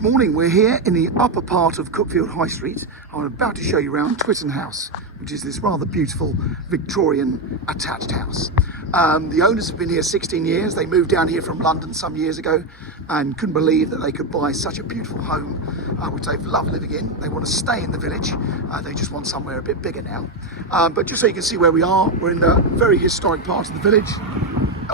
Good morning, we're here in the upper part of Cuckfield High Street. I'm about to show you around Twitton House, which is this rather beautiful Victorian attached house. The owners have been here 16 years. They moved down here from London some years ago and couldn't believe that they could buy such a beautiful home, which they've loved living in. They want to stay in the village. They just want somewhere a bit bigger now. But just so you can see where we are, we're in the very historic part of the village.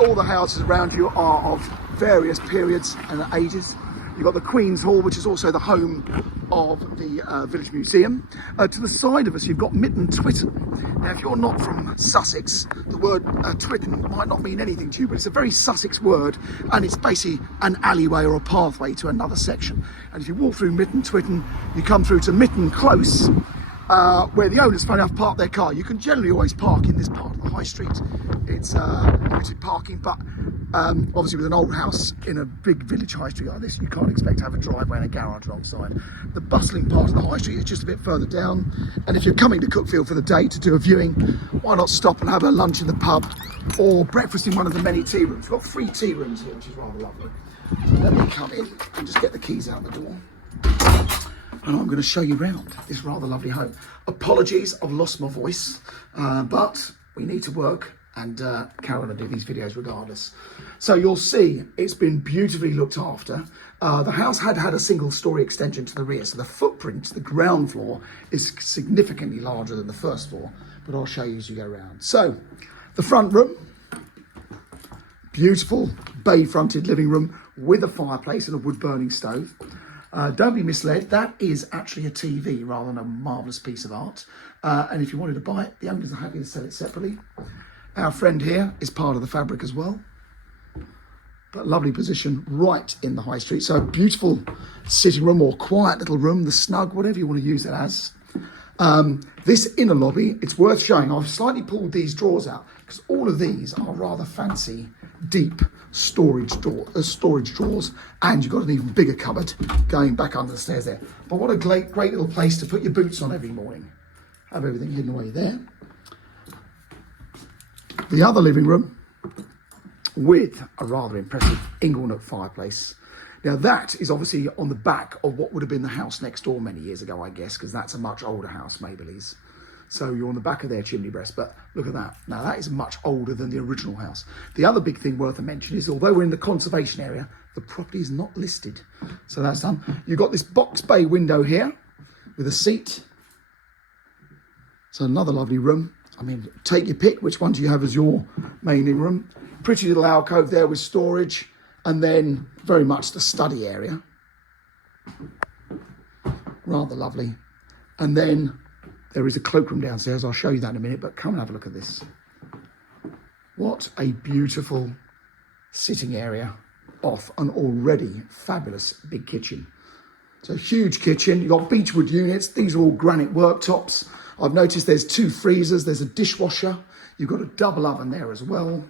All the houses around you are of various periods and ages. You've got the Queen's Hall, which is also the home of the Village Museum. To the side of us, you've got Mitten Twitton. Now, if you're not from Sussex, the word Twitton might not mean anything to you, but it's a very Sussex word, and it's basically an alleyway or a pathway to another section. And if you walk through Mitten Twitton, you come through to Mitten Close, where the owners, funny enough, park their car. You can generally always park in this part of the high street. It's limited parking, but obviously with an old house in a big village high street like this, you can't expect to have a driveway and a garage alongside. The bustling part of the high street is just a bit further down. And if you're coming to Cuckfield for the day to do a viewing, why not stop and have a lunch in the pub or breakfast in one of the many tea rooms. We've got 3 tea rooms here, which is rather lovely. Let me come in and just get the keys out the door. And I'm going to show you around this rather lovely home. Apologies, I've lost my voice, but we need to work and carry on and do these videos regardless. So you'll see it's been beautifully looked after. The house had a single story extension to the rear, so the footprint, the ground floor, is significantly larger than the first floor, but I'll show you as you go around. So the front room, beautiful bay-fronted living room with a fireplace and a wood-burning stove. Don't be misled, that is actually a TV rather than a marvellous piece of art. And if you wanted to buy it, the owners are happy to sell it separately. Our friend here is part of the fabric as well. But lovely position right in the high street. So a beautiful sitting room or quiet little room, the snug, whatever you want to use it as. This inner lobby, it's worth showing. I've slightly pulled these drawers out because all of these are rather fancy, deep storage drawers, and you've got an even bigger cupboard going back under the stairs there. But what a great little place to put your boots on every morning. Have everything hidden away there. The other living room with a rather impressive inglenook fireplace. Now that is obviously on the back of what would have been the house next door many years ago, I guess, because that's a much older house, Maybellies. So you're on the back of their chimney breast, but look at that. Now that is much older than the original house. The other big thing worth a mention is, although we're in the conservation area, the property is not listed. So that's done. You've got this box bay window here with a seat. So another lovely room. I mean, take your pick, which one do you have as your main living room? Pretty little alcove there with storage, and then very much the study area. Rather lovely. And then there is a cloakroom downstairs. I'll show you that in a minute, but come and have a look at this. What a beautiful sitting area off an already fabulous big kitchen. So huge kitchen, you've got beechwood units. These are all granite worktops. I've noticed there's 2 freezers, there's a dishwasher. You've got a double oven there as well.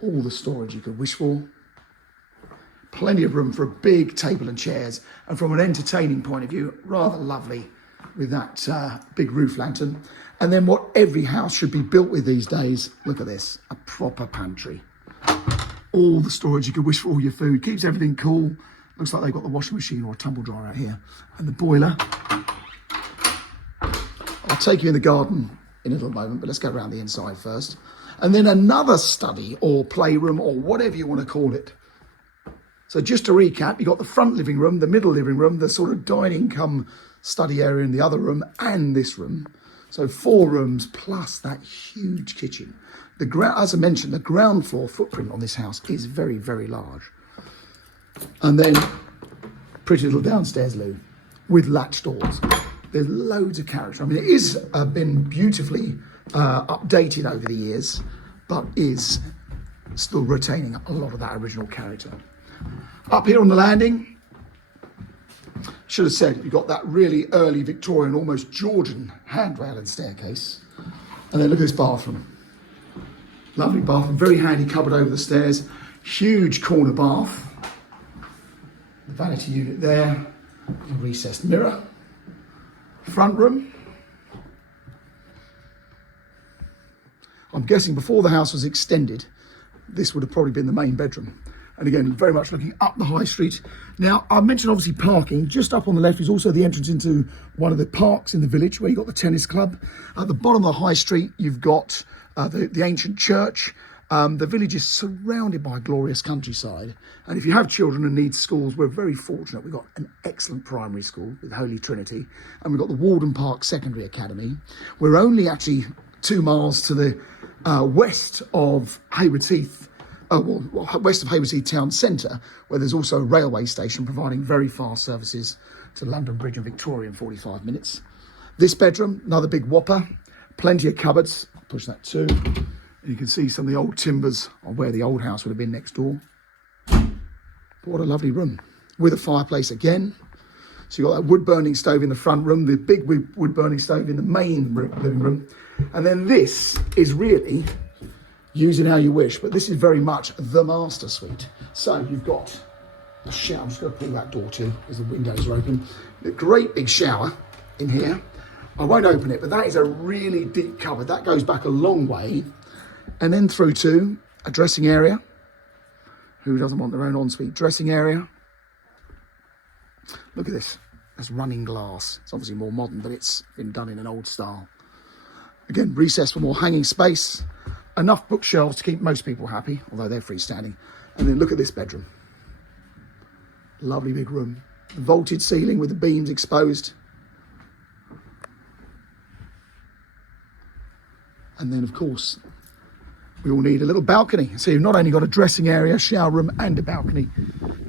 All the storage you could wish for. Plenty of room for a big table and chairs. And from an entertaining point of view, rather lovely with that big roof lantern. And then what every house should be built with these days, look at this, a proper pantry. All the storage you could wish for all your food, keeps everything cool. Looks like they've got the washing machine or a tumble dryer out here. And the boiler. I'll take you in the garden in a little moment, but let's go around the inside first. And then another study or playroom or whatever you want to call it. So just to recap, you've got the front living room, the middle living room, the sort of dining come study area in the other room, and this room. So 4 rooms plus that huge kitchen. As I mentioned, the ground floor footprint on this house is very, very large. And then pretty little downstairs loo with latch doors. There's loads of character. I mean, it is been beautifully updated over the years, but is still retaining a lot of that original character. Up here on the landing, should have said, you've got that really early Victorian, almost Georgian handrail and staircase. And then look at this bathroom. Lovely bathroom, very handy cupboard over the stairs. Huge corner bath. The vanity unit there, a recessed mirror. Front room. I'm guessing before the house was extended, this would have probably been the main bedroom. And again, very much looking up the high street. Now, I mentioned obviously parking. Just up on the left is also the entrance into one of the parks in the village where you've got the tennis club. At the bottom of the high street, you've got the ancient church. The village is surrounded by a glorious countryside. And if you have children and need schools, we're very fortunate. We've got an excellent primary school with Holy Trinity. And we've got the Walden Park Secondary Academy. We're only actually 2 miles to the west of Haywards Heath, west of Haywards Heath Town Centre, where there's also a railway station providing very fast services to London Bridge and Victoria in 45 minutes. This bedroom, another big whopper, plenty of cupboards. I'll push that too. And you can see some of the old timbers of where the old house would have been next door. But what a lovely room, with a fireplace again. So you've got that wood-burning stove in the front room, the big wood-burning stove in the main living room. And then this is really, use it how you wish, but this is very much the master suite. So you've got a shower. I'm just going to pull that door too, because the windows are open. A great big shower in here. I won't open it, but that is a really deep cupboard. That goes back a long way. And then through to a dressing area. Who doesn't want their own ensuite dressing area? Look at this. That's running glass. It's obviously more modern, but it's been done in an old style. Again, recess for more hanging space. Enough bookshelves to keep most people happy, although they're freestanding. And then look at this bedroom. Lovely big room. Vaulted ceiling with the beams exposed. And then, of course, we all need a little balcony. So you've not only got a dressing area, shower room, and a balcony,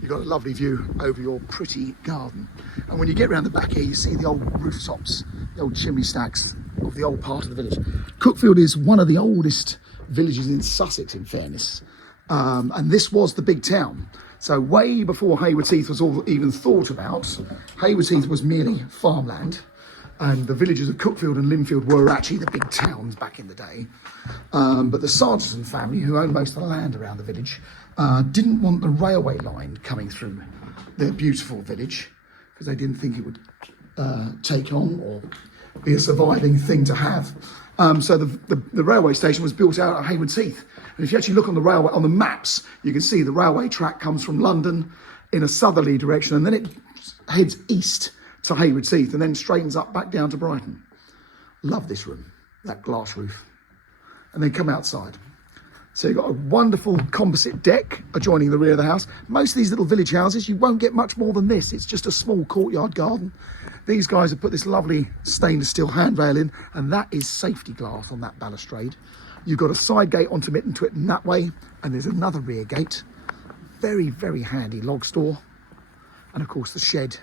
you've got a lovely view over your pretty garden. And when you get around the back here, you see the old rooftops, the old chimney stacks of the old part of the village. Cuckfield is one of the oldest villages in Sussex, in fairness. And this was the big town. So way before Haywards Heath was all even thought about, Haywards Heath was merely farmland. And the villages of Cuckfield and Linfield were actually the big towns back in the day. But the Sargentson family, who owned most of the land around the village, didn't want the railway line coming through their beautiful village, because they didn't think it would take on or be a surviving thing to have. So the railway station was built out at Haywards Heath. And if you actually look on the railway, on the maps, you can see the railway track comes from London in a southerly direction, and then it heads east to Haywards Heath and then straightens up back down to Brighton. Love this room, that glass roof. And then come outside. So you've got a wonderful composite deck adjoining the rear of the house. Most of these little village houses, you won't get much more than this. It's just a small courtyard garden. These guys have put this lovely stainless steel handrail in, and that is safety glass on that balustrade. You've got a side gate onto Mitten Twitten that way, and there's another rear gate. Very, very handy log store. And of course the shed,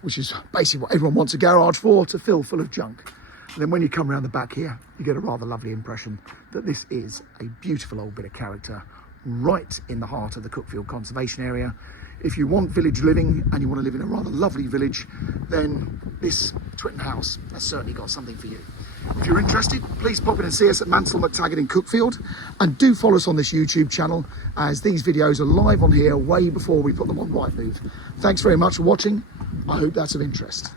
which is basically what everyone wants a garage for, to fill full of junk. And then when you come around the back here, you get a rather lovely impression that this is a beautiful old bit of character right in the heart of the Cuckfield Conservation Area. If you want village living and you want to live in a rather lovely village, then this Twitten house has certainly got something for you. If you're interested, please pop in and see us at Mansell McTaggart in Cuckfield, and do follow us on this YouTube channel, as these videos are live on here way before we put them on Rightmove. Thanks very much for watching. I hope that's of interest.